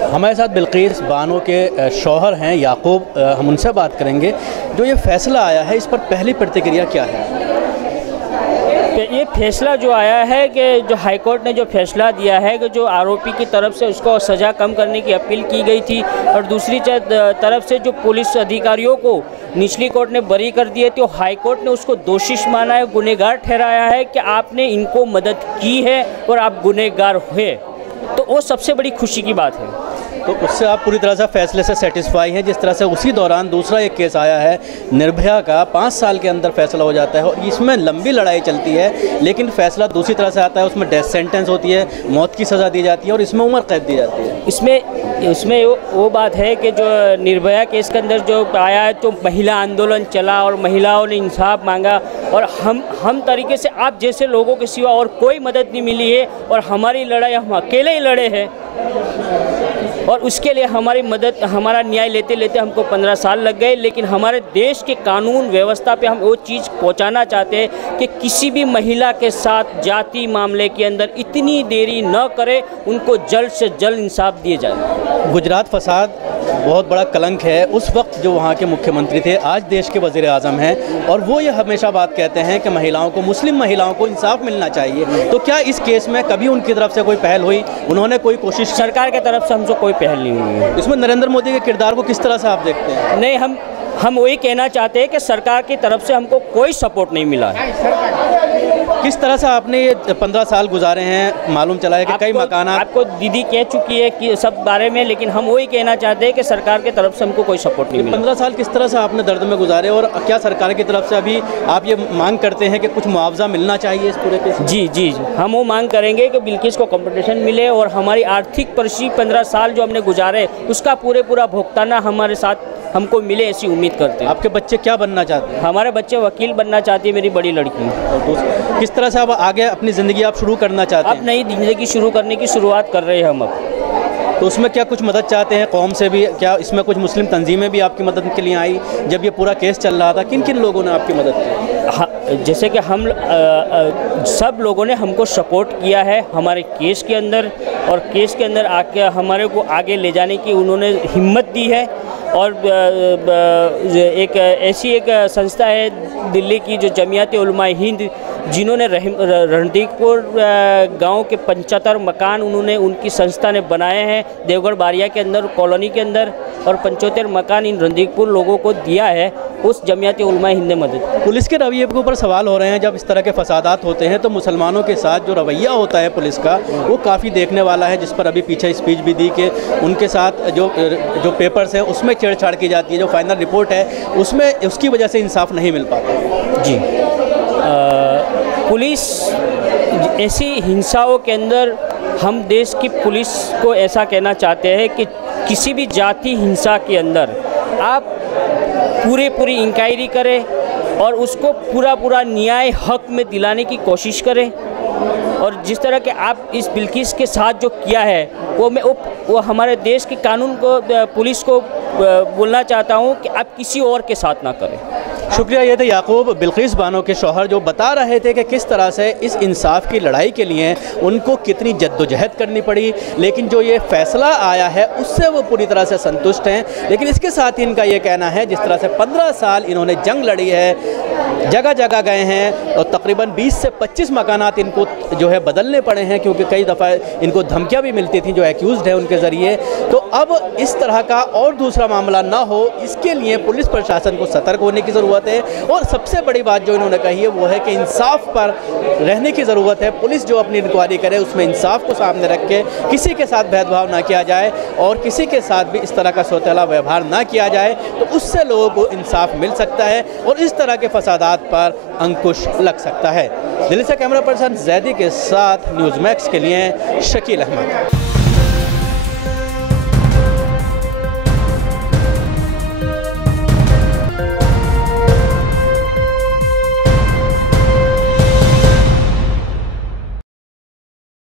हमारे साथ बिल्किस बानो के शौहर हैं याकूब, हम उनसे बात करेंगे। जो ये फैसला आया है, इस पर पहली प्रतिक्रिया क्या है? ये फैसला जो आया है कि जो हाई कोर्ट ने जो फैसला दिया है कि जो आरोपी की तरफ से उसको सज़ा कम करने की अपील की गई थी और दूसरी तरफ से जो पुलिस अधिकारियों को निचली कोर्ट ने बरी कर दिए थे, हाई कोर्ट ने उसको दोषी माना है, गुनहगार ठहराया है कि आपने इनको मदद की है और आप गुनहगार हुए, तो वो सबसे बड़ी खुशी की बात है। तो उससे आप पूरी तरह से फैसले से सेटिस्फाई हैं? जिस तरह से उसी दौरान दूसरा एक केस आया है निर्भया का, 5 साल के अंदर फैसला हो जाता है और इसमें लंबी लड़ाई चलती है, लेकिन फैसला दूसरी तरह से आता है, उसमें डेथ सेंटेंस होती है, मौत की सज़ा दी जाती है और इसमें उम्र कैद दी जाती है। इसमें वो बात है कि जो निर्भया केस के अंदर जो आया है, तो महिला आंदोलन चला और महिलाओं ने इंसाफ मांगा और हम तरीके से आप जैसे लोगों के सिवा और कोई मदद नहीं मिली है और हमारी लड़ाई हम अकेले ही लड़े हैं और उसके लिए हमारी मदद, हमारा न्याय लेते लेते हमको 15 साल लग गए। लेकिन हमारे देश के कानून व्यवस्था पे हम वो चीज़ पहुंचाना चाहते हैं कि किसी भी महिला के साथ जाति मामले के अंदर इतनी देरी न करे, उनको जल्द से जल्द इंसाफ दिए जाए। गुजरात फसाद बहुत बड़ा कलंक है। उस वक्त जो वहाँ के मुख्यमंत्री थे, आज देश के वज़ीर आज़म हैं और वो ये हमेशा बात कहते हैं कि महिलाओं को, मुस्लिम महिलाओं को इंसाफ मिलना चाहिए। तो क्या इस केस में कभी उनकी तरफ से कोई पहल हुई? उन्होंने कोई कोशिश? सरकार की तरफ से हमसे कोई पहल नहीं हुई है। इसमें नरेंद्र मोदी के किरदार को किस तरह से आप देखते हैं? नहीं, हम वही कहना चाहते हैं कि सरकार की तरफ से हमको कोई सपोर्ट नहीं मिला है। किस तरह से आपने ये 15 साल गुजारे हैं? मालूम चला है कि कई मकान आपको दीदी कह चुकी है कि सब बारे में, लेकिन हम वही कहना चाहते हैं कि सरकार की तरफ से हमको कोई सपोर्ट नहीं मिला। 15 साल किस तरह से आपने दर्द में गुजारे और क्या सरकार की तरफ से अभी आप ये मांग करते हैं कि कुछ मुआवजा मिलना चाहिए इस पूरे केस? जी, हम वो मांग करेंगे कि बिल्किस को कंपनसेशन मिले और हमारी आर्थिक परिस्थिति 15 साल जो हमने गुजारे उसका पूरा भुगताना हमारे साथ हमको मिले, ऐसी उम्मीद करते हैं। आपके बच्चे क्या बनना चाहते हैं? हमारे बच्चे वकील बनना चाहती है, मेरी बड़ी लड़की। और किस तरह से आप आगे अपनी ज़िंदगी आप शुरू करना चाहते हैं? अब नई ज़िंदगी शुरू करने की शुरुआत कर रहे हैं हम अब। तो उसमें क्या कुछ मदद चाहते हैं कौम से भी? क्या इसमें कुछ मुस्लिम तंजीमें भी आपकी मदद के लिए आई? जब ये पूरा केस चल रहा था, किन किन लोगों ने आपकी मदद की? जैसे कि हम सब लोगों ने हमको सपोर्ट किया है हमारे केस के अंदर, और केस के अंदर आके हमारे को आगे ले जाने की उन्होंने हिम्मत दी है। और एक ऐसी एक संस्था है दिल्ली की जो जमियत उलमाए हिंद, जिन्होंने रणदीपुर गांव के 75 मकान उन्होंने, उनकी संस्था ने बनाए हैं देवगढ़ बारिया के अंदर कॉलोनी के अंदर, और 75 मकान इन रणदीपुर लोगों को दिया है उस जमियत उलमाए हिंद ने मदद। पुलिस के रवैये के ऊपर सवाल हो रहे हैं। जब इस तरह के फसादात होते हैं तो मुसलमानों के साथ जो रवैया होता है पुलिस का, वो काफ़ी देखने वाला है, जिस पर अभी पीछे स्पीच भी दी कि उनके साथ जो पेपर्स है उसमें छेड़छाड़ की जाती है, जो फाइनल रिपोर्ट है उसमें उसकी वजह से इंसाफ नहीं मिल पाता। जी, पुलिस ऐसी हिंसाओं के अंदर, हम देश की पुलिस को ऐसा कहना चाहते हैं कि किसी भी जाति हिंसा के अंदर आप पूरी इंक्वायरी करें और उसको पूरा न्याय हक में दिलाने की कोशिश करें। और जिस तरह के आप इस बिल्किस के साथ जो किया है, वो हमारे देश के कानून को, पुलिस को बोलना चाहता हूं कि आप किसी और के साथ ना करें। शुक्रिया। ये थे याकूब, बिल्किस बानो के शौहर, जो बता रहे थे कि किस तरह से इस इंसाफ की लड़ाई के लिए उनको कितनी जद्दोजहद करनी पड़ी, लेकिन जो ये फैसला आया है उससे वो पूरी तरह से संतुष्ट हैं। लेकिन इसके साथ ही इनका ये कहना है, जिस तरह से 15 साल इन्होंने जंग लड़ी है, जगह जगह गए हैं और तकरीबन 20 से 25 मकानात इनको जो है बदलने पड़े हैं, क्योंकि कई दफ़ा इनको धमकियाँ भी मिलती थी जो एक्यूज़्ड है उनके ज़रिए। तो अब इस तरह का और दूसरा मामला ना हो, इसके लिए पुलिस प्रशासन को सतर्क होने की ज़रूरत है। और सबसे बड़ी बात जो इन्होंने कही है वो है कि इंसाफ पर रहने की ज़रूरत है। पुलिस जो अपनी इंक्वायरी करे उसमें इंसाफ को सामने रख के किसी के साथ भेदभाव ना किया जाए और किसी के साथ भी इस तरह का सौतेला व्यवहार ना किया जाए, तो उससे लोगों को इंसाफ मिल सकता है और इस तरह के फसादात पर अंकुश लग सकता है। दिल्ली से कैमरा पर्सन जैदी के साथ न्यूज़ मैक्स के लिए शकील अहमद।